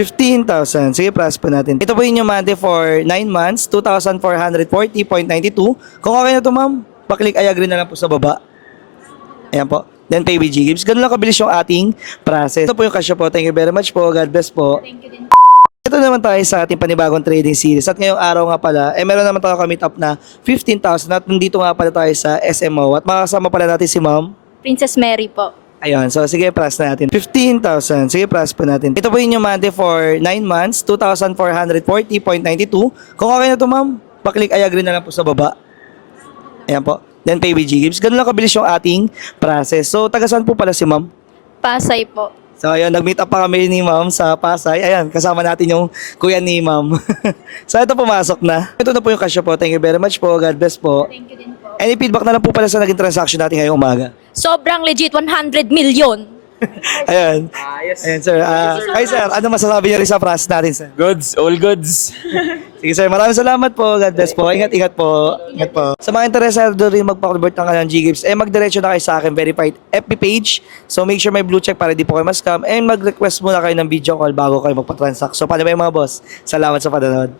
15,000. Sige, plus po natin. Ito po yung monthly for 9 months, 2,440.92. Kung okay na to, ma'am, paklik I agree na lang po sa baba. Ayan po. Then pay with Ggives. Ganun lang kabilis yung ating process. Ito po yung kasya po. Thank you very much po. God bless po. Thank you din. Ito naman tayo sa ating panibagong trading series. At ngayong araw nga pala, meron naman tayo kamit up na 15,000 at nandito nga pala tayo sa SMO. At makasama pala natin si ma'am. Princess Mary po. Ayun, so sige, plus na natin. 15,000. Sige, plus po natin. Ito po yung monthly for 9 months, 2,440.92. Kung okay na to, ma'am, paklik I agree na lang po sa baba. Ayan po. Then pay with Ggives. Ganun lang kabilis yung ating process. So, taga saan po pala si ma'am? Pasay po. So, ayun, nag-meet up pa kami ni ma'am sa Pasay. Ayan, kasama natin yung kuya ni ma'am. So, ito pumasok na. Ito na po yung kasya po. Thank you very much po. God bless po. Thank you din po. Any feedback na lang po pala sa naging transaction natin ngayong umaga? Sobrang legit, 100 million. Ayan. Yes. Ayan, sir. Hi, sir. Ano masasabi niyo rin sa process natin, sir? Goods, all goods. Sige, sir. Maraming salamat po. God bless po. Ingat, ingat po. Ingat po. Sa mga interesado rin magpa-convert ng kanilang Ggives, magdiretso na kayo sa akin verified FB page. So, make sure may blue check para di po kayo ma-scam. And mag-request muna kayo ng video call bago kayo magpa-transact. So, paano ba yung mga boss? Salamat sa panonood.